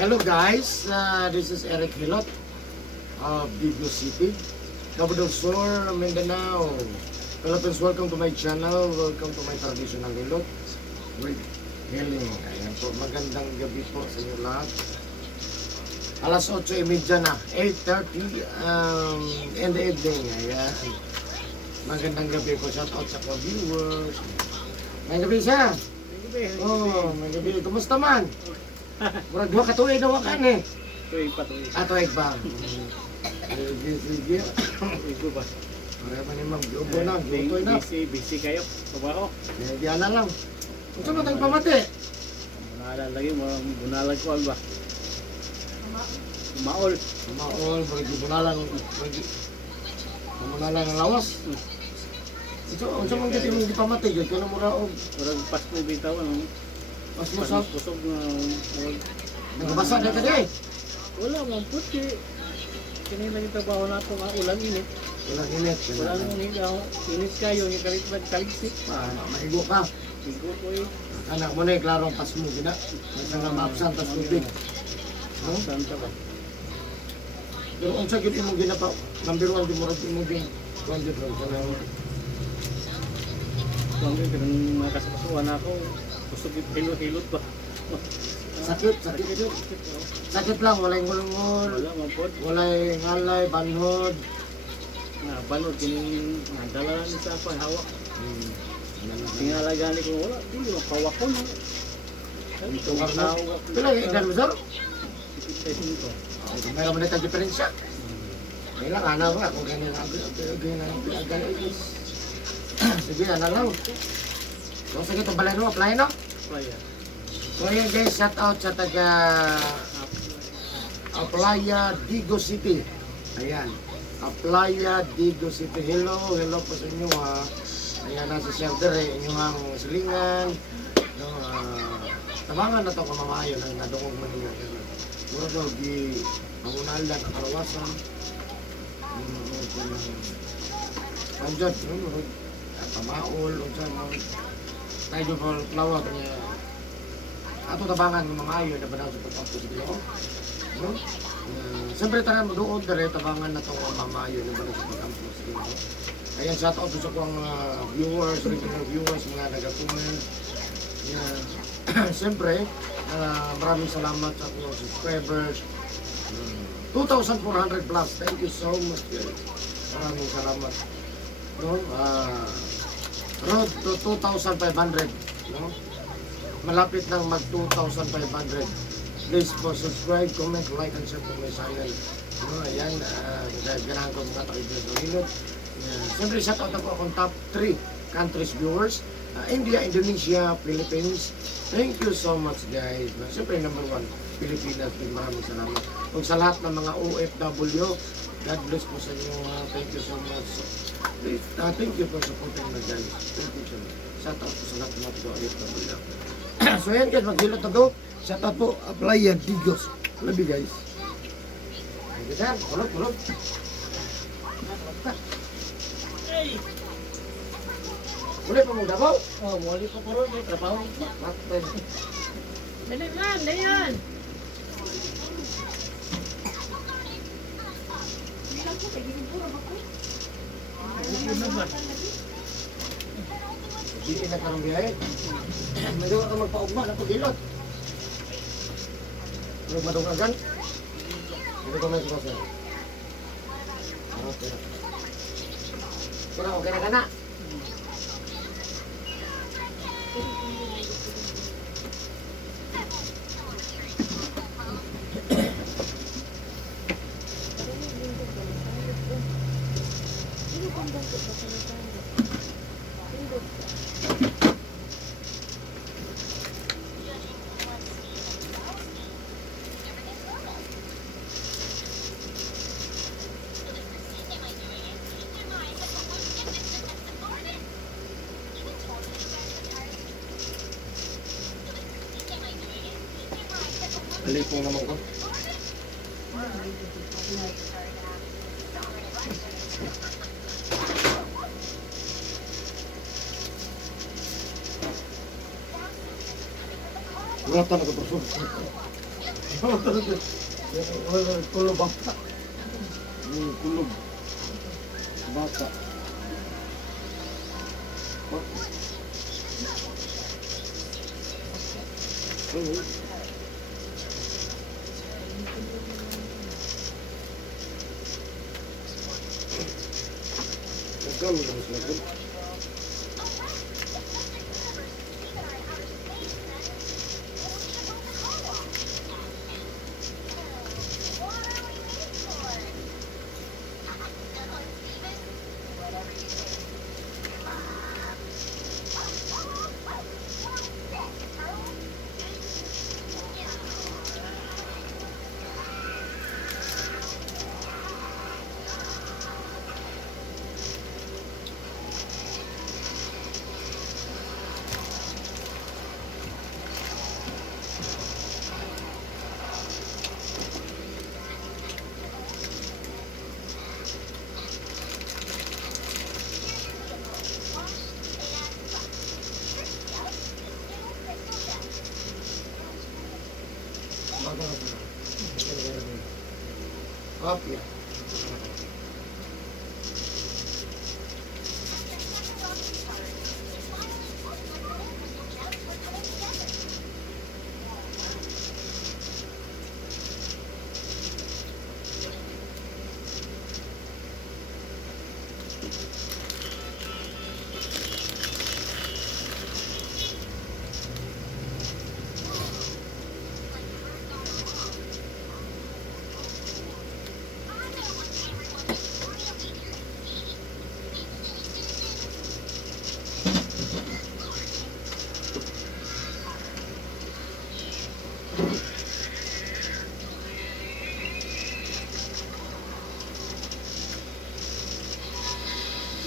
Hello guys, this is Eric Hilot of Bigo City, Cabo del Sur, Mindanao. Philippines, welcome to my channel. Welcome to my traditional Hilot with healing. Ayan po, magandang gabi po sa inyo lahat. Alas 8:30 na, 8:30 in the evening. Ayan. Magandang gabi po. Shout out sa mga viewers. May gabi siya. Oh, may gabi. Kumusta man? Murag dua ka tuig na wakan eh. Tuig pa, tuig. Tuig ba? Sige. Igo ba? Kaya pa ni ma'am, giubo na, giutoy na. Busy kayo. Trabaho. Di ala lang. Kung saan mo tayong pamati? Bunalan lagi, bunalan ko ba? Maol. Maol, bagi bunalan ng lawas. Ito, kung saan mo hindi pamati, yun, kaya mo raog. Murag pas mo bitaw, ano? Mas mo sa... Pusog na... Nagabasa na ka di. Wala, mamput eh. Kanina yung trabaho na ito, ulang init. Walang init. Walang init ako. Init kayo, yung kaligsik. Maigo ka. Igo ko eh. Anak mo na yung klarong pas mo, gina. Nasa nga maapsan, tas tubig. No? Santa ba? Pero kung sa yun mo ginapa, number 1, di mo rin mo din. Kung di mo Kung ganun mga kasapasuan ako, kusog hilot-hilot ba? sakit. Sakit lang, walay ngulungol. Wala, mamput. Walay ngalay, banhod. Balod, kining dala lang sa paghawak. Tingalagaan ko, wala, hindi mapawak ko. Ito ka na. Pila yung edad mo, sir? 55. Meron mo na itang diferensya. Kailang, ana ba? Kung ganyan ang pinagalis. Sige, ana lang. So, sige, itong balay mo, apply no? Playa. So, ayan guys, shout out sa taga Playa Digo City. Ayan. Playa Digo City. Hello po sa inyo ha. Ayan, nasa shelter eh. Inyong silingan. No, tabangan na ito kung mamayo na nadungog man nila. Mura daw, di mangunalan ang kalawasan. Andiyan, pamaol, tayo po lawag niya. Ato tabangan ng mga ayo na ba sa pagpapos sila ko? No? Siyempre tayo mag-uod na rin tabangan na itong mamayo na ba sa pagpapos sila ko? Ayan, shout out sa kong viewers, regular viewers, mga nag-comment. Siyempre, maraming salamat sa mga subscribers. 2,400 plus. Thank you so much. Maraming salamat. No? Road to 2,500. No? Malapit lang mag 2,500. Please po subscribe, comment, like, and share po my channel. No? Ayan, ganahan ko mga takibig ng hilot. Siyempre, shout out ako akong top 3 countries viewers. India, Indonesia, Philippines. Thank you so much guys. Siyempre, number 1, Pilipinas. Maraming salamat. Kung sa lahat ng mga OFW, God bless po sa inyo. Thank you so much. Please, thank you for supporting my guys. Thank you so much. Shout out po sa lahat ng mga OFW. So yan guys, maghilot na go. Shout out po, Playa Digos. Love you guys. Thank you sir. Kulot. Hey! Muli pa mo dabaw? Oh, muli ko po rin, may trabaho. Dali man, dayan. Ano naman? Hindi na karang biyahe. Magawa ka magpaugma ng pagilot. Ano ba itong agan? Hindi ko may sila. Okay. Pero okay na ka na. Balik mo naman ko. Rata na ko to. Kulog bata. Kulog. Bata. Nagkano na mas lagot? Up, yeah.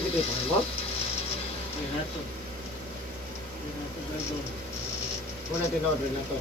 Sige, tayo mo. Renato. Renato Galdon. Muna tinorder na to.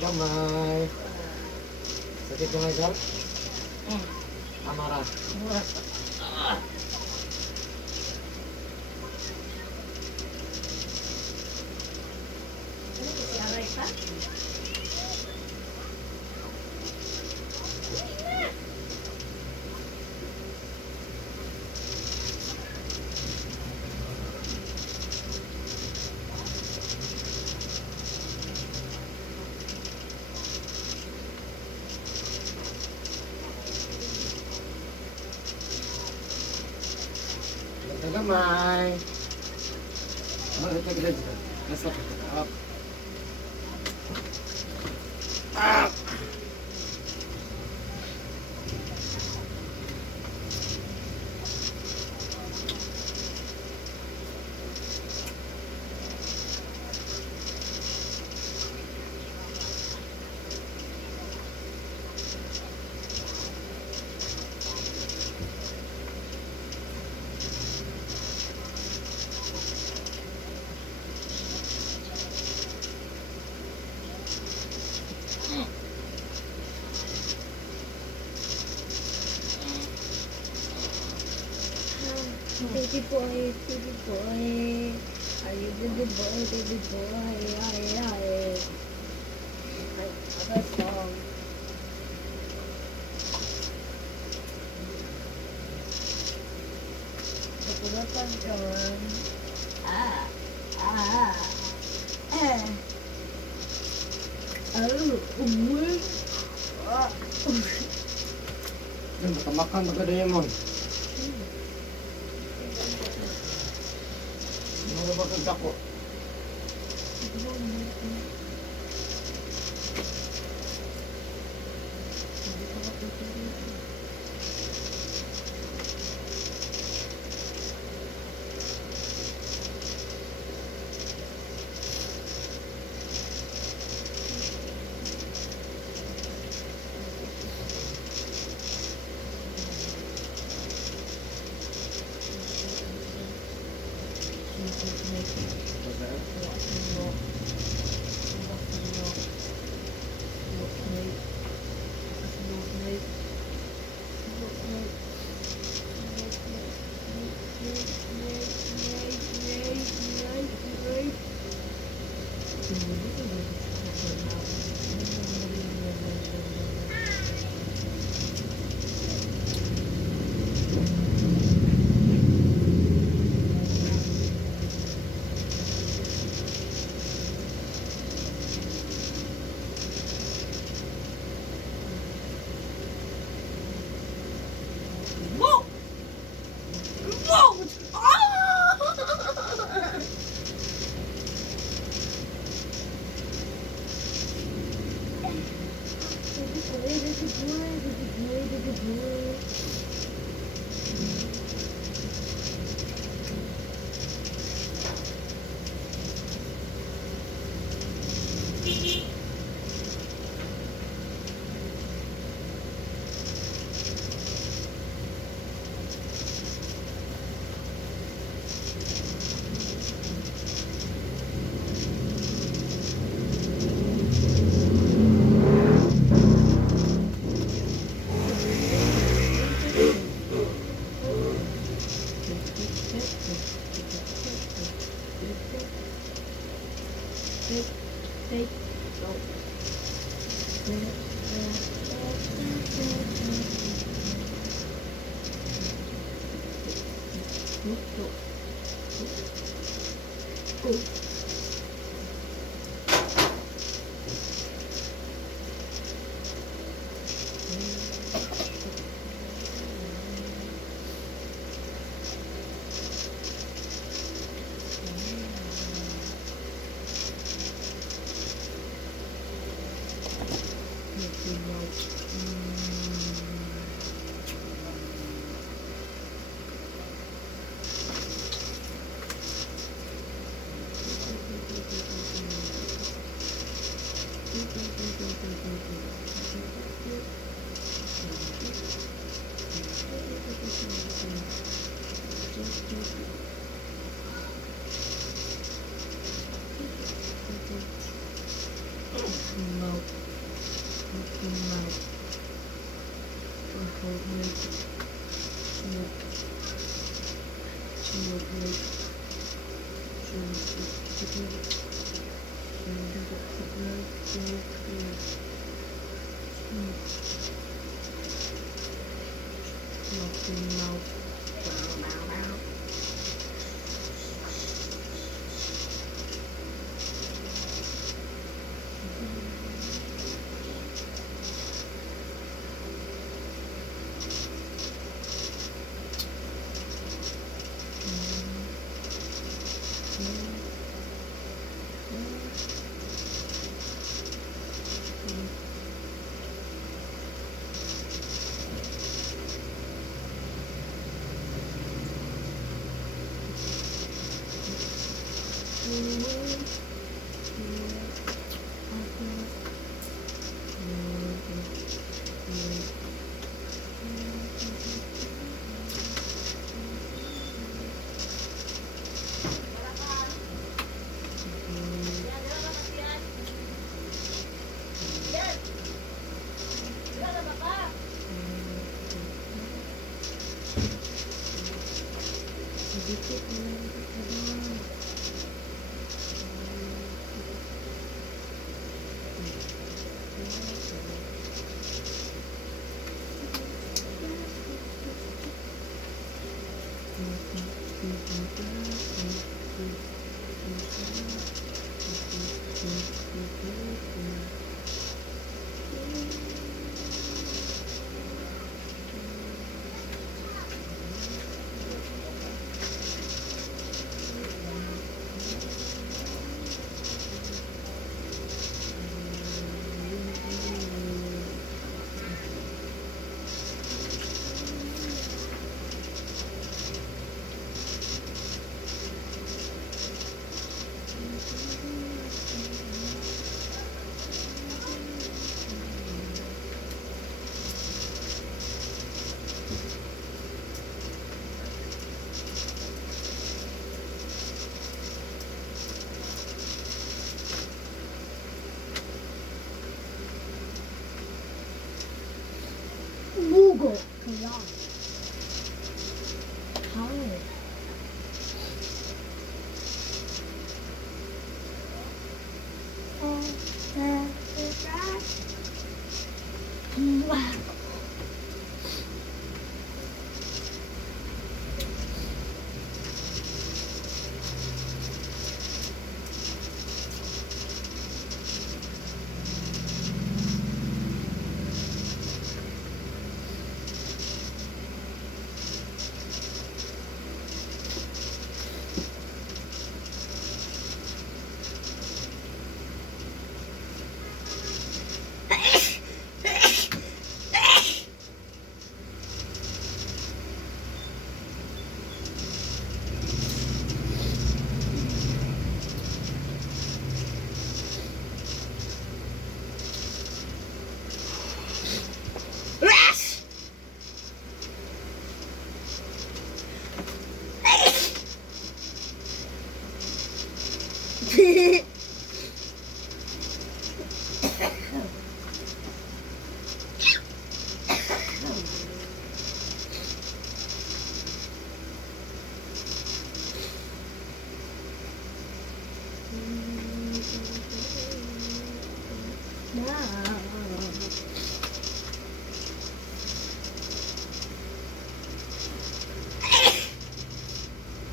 Gamay. Sakit gamay, sir? Amara. Gamay. Ito kita dito. Nasa up. Up. Baby boy, baby boy. Are you baby boy, baby boy? Ay. Another song. Kapulutan yun. Eh. Uy. Yan, makamakan na ka Doraemon. Ano ba kang dako? Whoa! Whoa! Ah! Baby boy. Bugo. Kaya. Hi. Wow.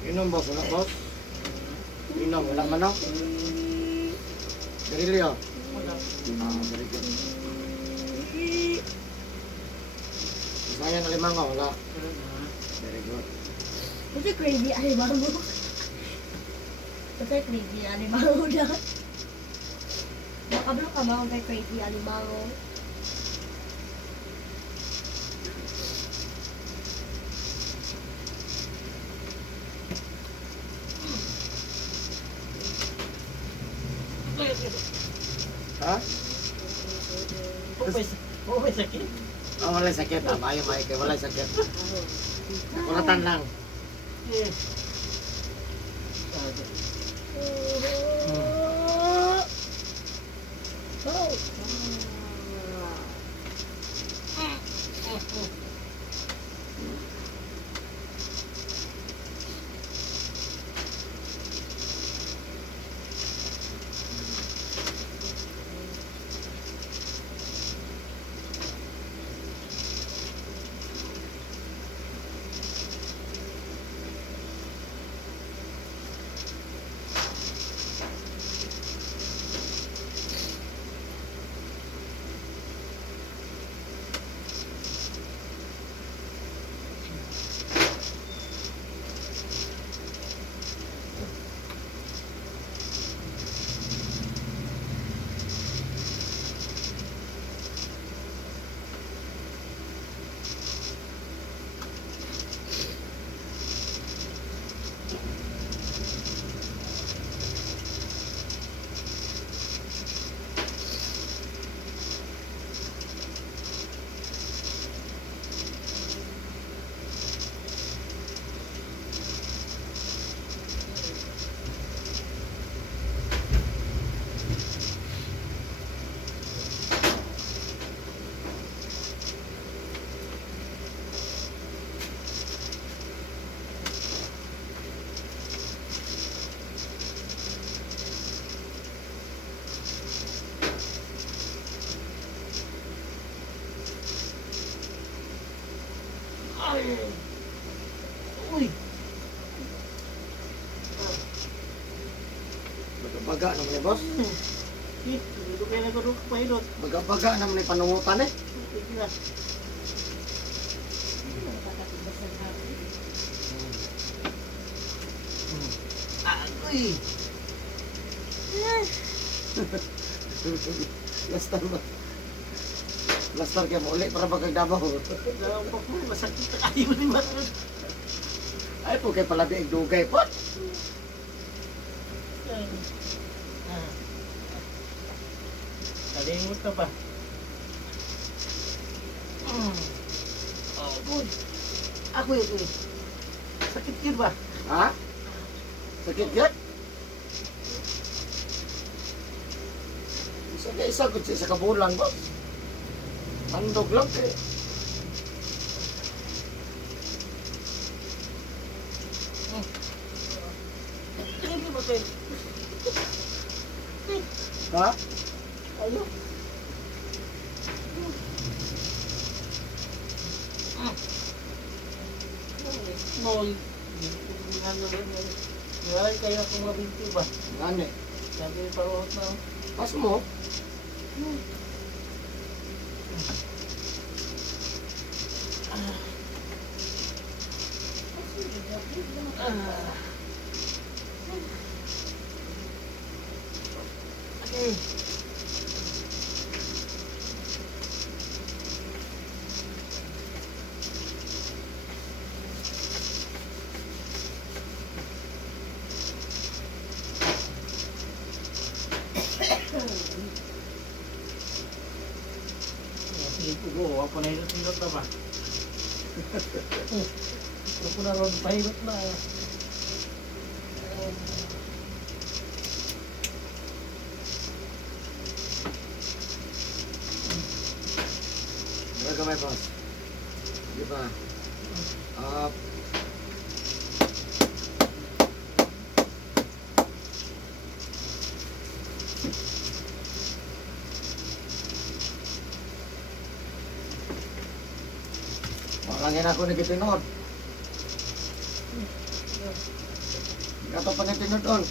Inom boss, wala boss? Inom, wala manok? Garilyo? Ah, very good. Sayang na limang wala. Very good. Kasi crazy animal. Kasi crazy animal na. Nakablo ka ba kay crazy animal? Ha? Okay, sakit. Oh, wala sakit. Ah, mayo kay wala sakit. Nakulatan lang. Eh. Baga naman ni boss. Dito kayo nagurok pa hilot. Baga naman ni panungutan eh. Sige na. Nakakatibas ang hapon. Agoy! Lastar ba? Lastar kaya mo ulit para magkagdabaw. Dalawang pa ko, masakit na kayo ni Maron. Ay po kay palabi ang dugay po. Kalimut ka ba? Agoy! Agoy! Sakit yun ba? Ha? Sakit yan? Isa ko sa kabulan boss. Tandog lang kay. Hindi ba kayo? Ha? Ayo. Nol. Kaya kayo kung mabinti ba? Ngani? Sabi ni Parot na. Pas mo? Okay. Sige po, ako na hilot-hilot na ba? Ako na ron, pahilot na. Gamay boss. Di ba? Up. Malangin ako nagitinod. Kato pa nagitinod doon.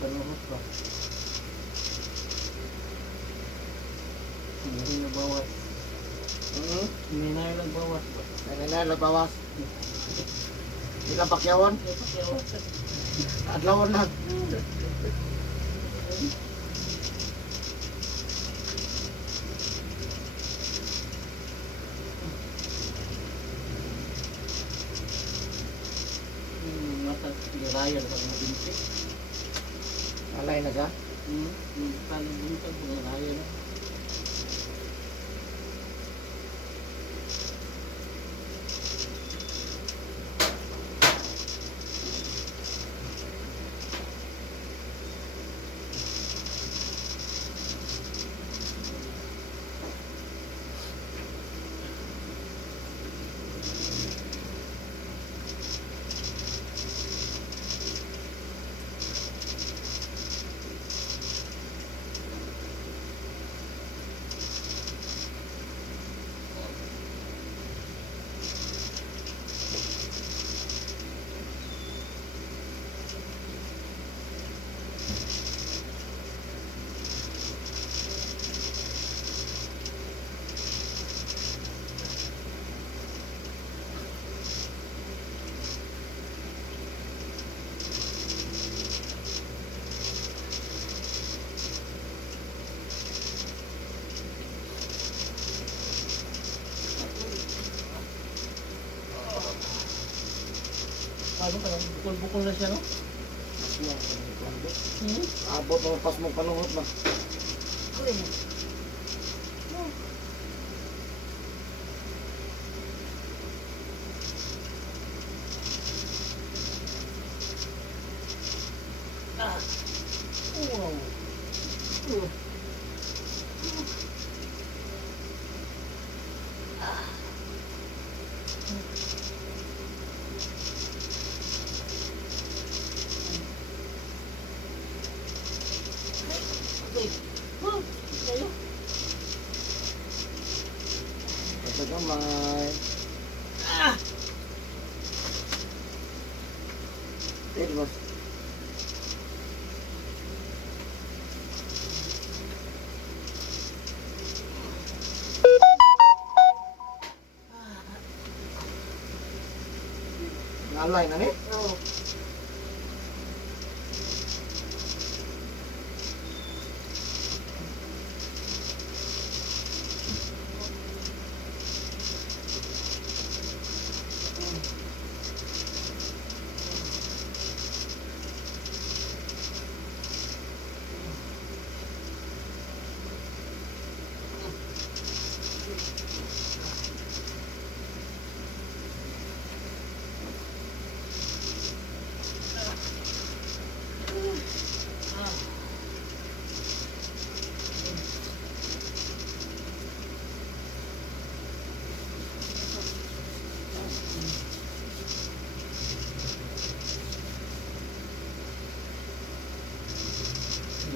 Panuhot ba? Hindi na bawas. Hindi na yung nagbawas ba? Nanay bawas. Ilang pakyawon? Adlawon lang. Mata, galayan sa mga binti. Alay na siya. Paling buntag, galayan na. Ano ka lang, bukol-bukol na siya, no? Abot mo pas mong panungot ba? Wow. Okay. Thank you, boss. Ngalay na ni? Oo.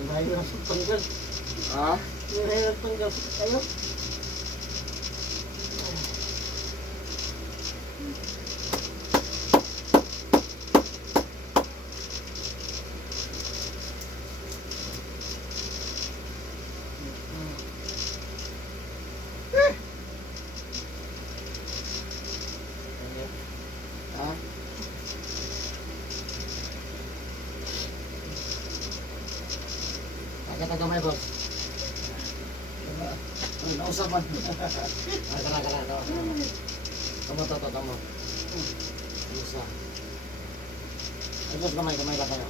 Mahirap tanggal. Ha? Mahirap tanggal kayo. Ha? Agad gamay, boss. Ang nausapan. Kara. Tamo. Isa. Ay, boss, gamay lang kayo.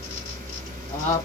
Up.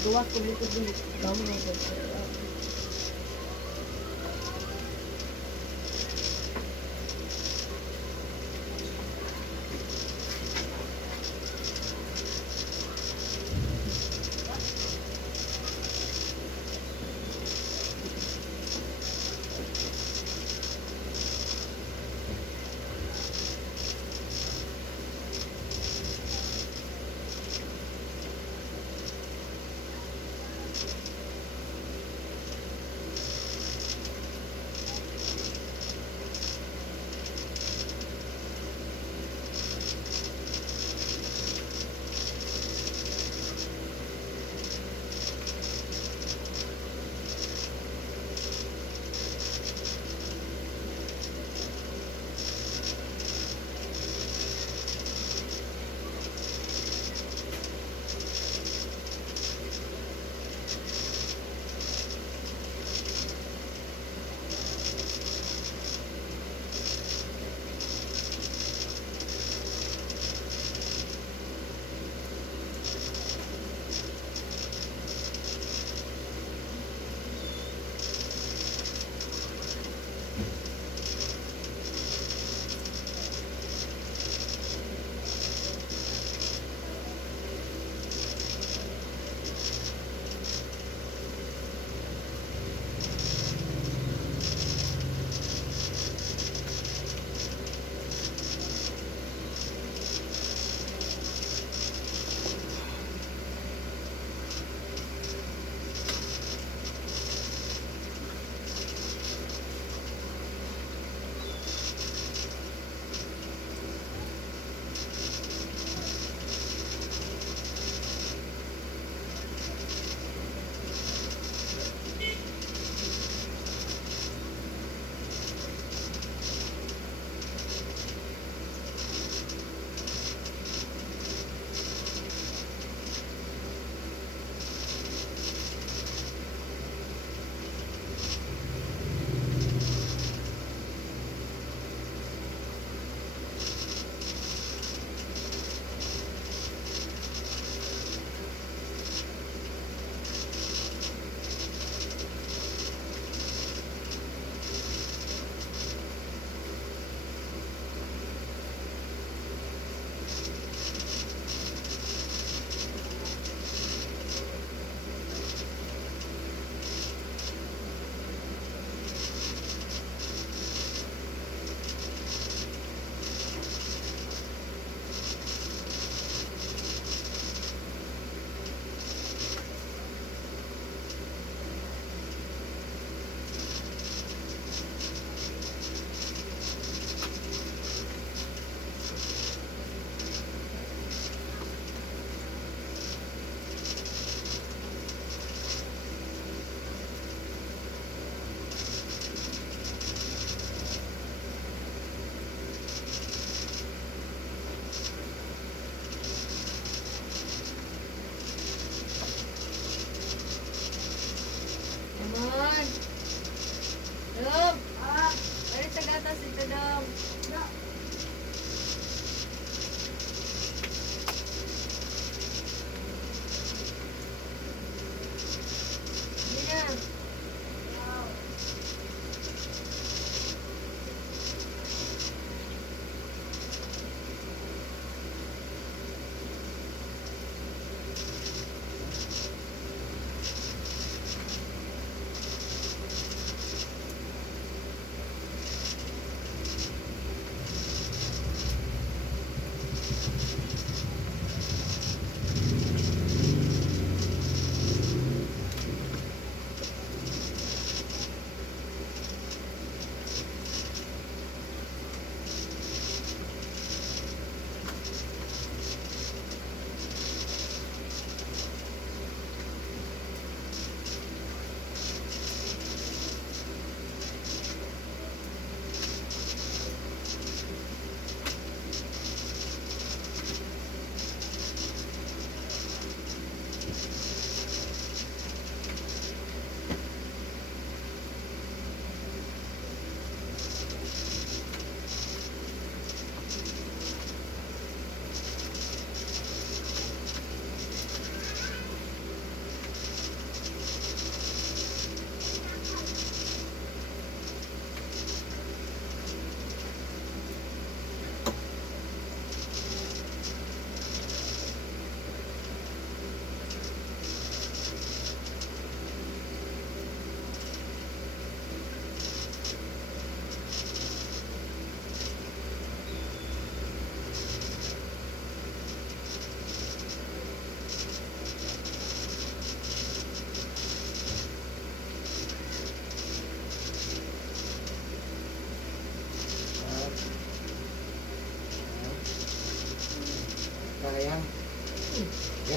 Gawa ko dito din. Kamu na ito.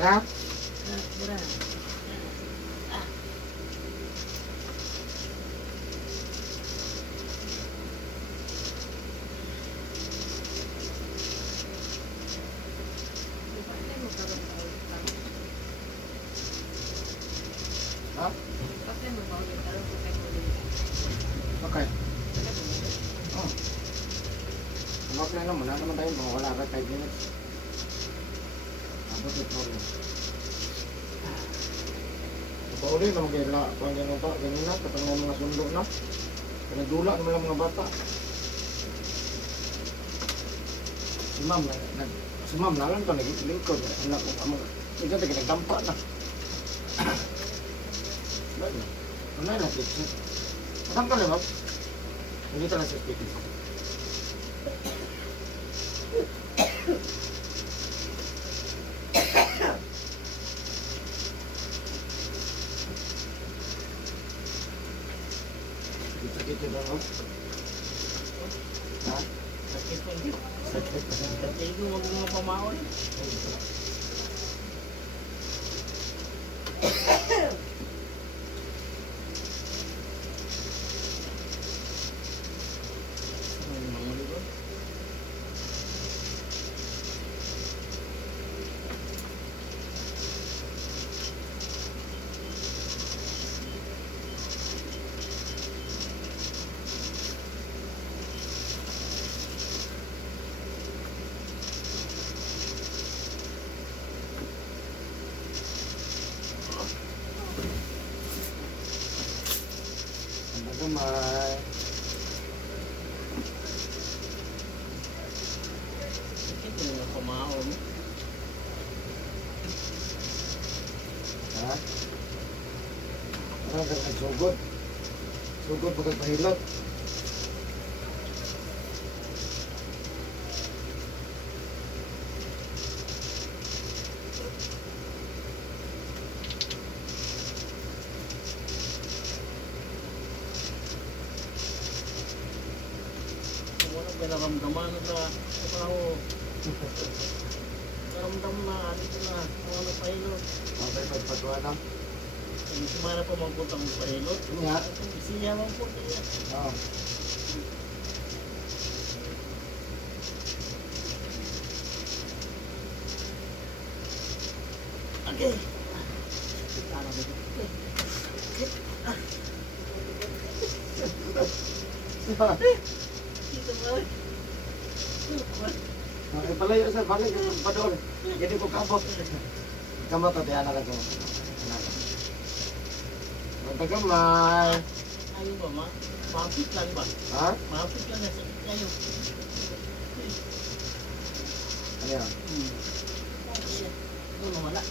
Ha? Bra. Ha? Okay. Oh. Huwag na naman. Wala naman tayo. Mga wala ka 5 minutes. Abot yung problem. Pauli na mag-ila. Kung ganyan to. Ganyan na. Kapag may mga sundo na. Pinagdula naman lang mga bata. Si ma'am na. Si ma'am na lang ito. Nag-lingkod. Anak ko. Ikaw tayo nagdampa na. Ba't na? Ano na tips? Matang ka lang, ma'am? Hindi talaga sa speaking. Sakit yun lang, ma'am? Ha? Sakit pa yun. Sakit. Sakit ko wag mo pamaon. Ay, mga libo. Ang gamay. Sakit ko nga pamaon. Ha? Ano ka nagsugod? Sugod pagkagpahilot. Kung ano pinaramdaman na sa ako. Naramdam na, dito na, ang ano pahilot. Okay, pagpatuwa na. Hindi sumana pa magpunta ng pahilot. Yun nga. Siya lang po niya. Oo. Okay. Tara na dito. Dito ba? Okay, palayo sa balik. Padol. Jadi ko kabot. Kamot at yan na lang ko. Magtagamay. Ayaw ba ma? Mapit lang ba? Ha? Mapit lang na sakit kayo. Ano yan? Ano wala?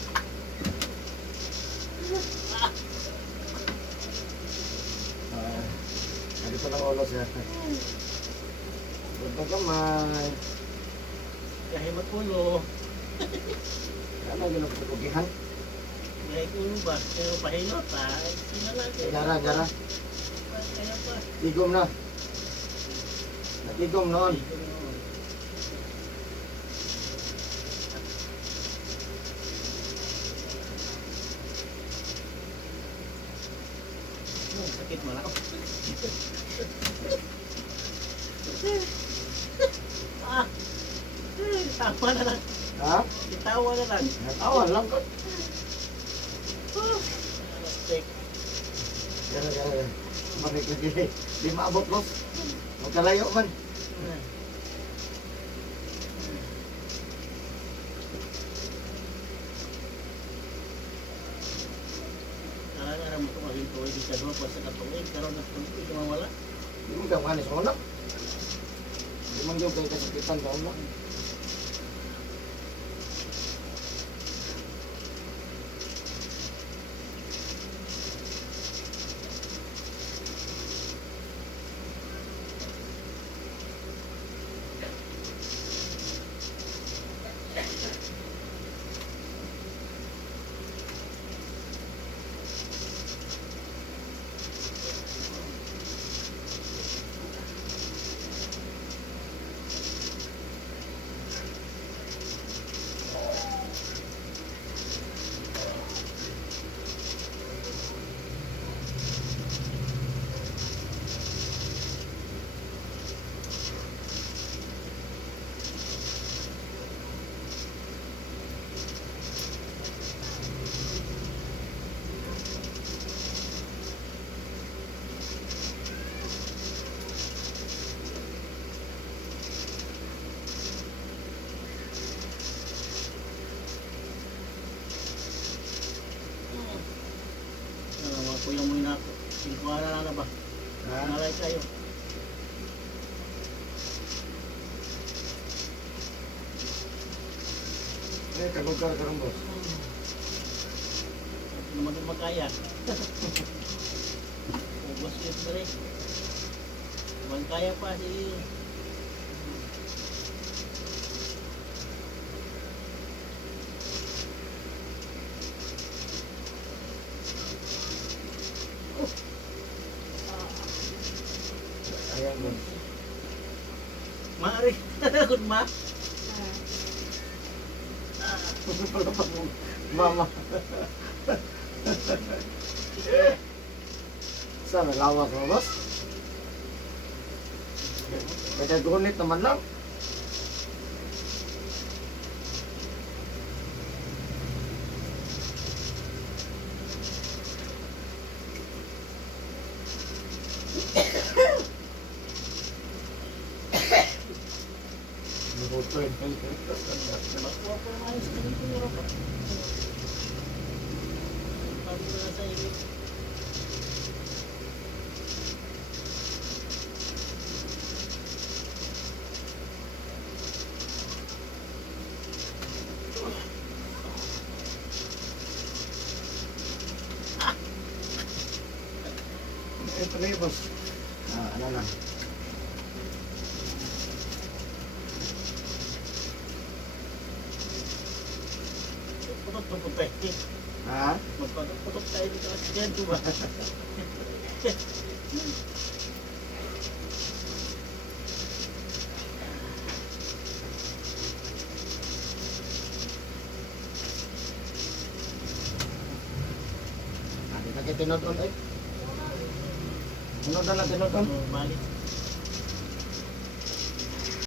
Dito lang ulo siya. Magtagamay. Kahit magpulo. Ano yun ang pagkukihan? Kahit ulo ba? Pero pahilot ha? Sino lang? Jara, jara. Kaya pa. Tigom na. Natigom noon. Sakit mo lang. Ah! Tawa na lang. Ha? Tawa na lang. Natawan lang ko. Steak. Jara, jara. Marik lagi. Di maabot los. Magkalayo man. Alam mo kung alin ko hindi ka doon pa sa katuwid. Karoon na kung hindi mawala. Di mo kang manis mo na. Di mo yung kayo kasakitan ka na. Ako yung muna ako. Singkuha na ba? Ha? Nalay kayo. Kalugar ka rin, boss. Hindi naman ito makaya. Ubos yun pa rin. Huwag kaya pa si... Ayan, boss. Maari. Good ma. Mama. Saan, may lawas mo, boss? Kaya gunit naman lang. Buto yun. Makuha ko naman sa kanil ko nyo pa. Pag wala sa iyo. Ito na yun, boss. Ano na? Putot-putot tayo. Ha? Magputot tayo dito sa kento ba? Hindi na kita tinodon eh. Tinodon na tinodon. Balik.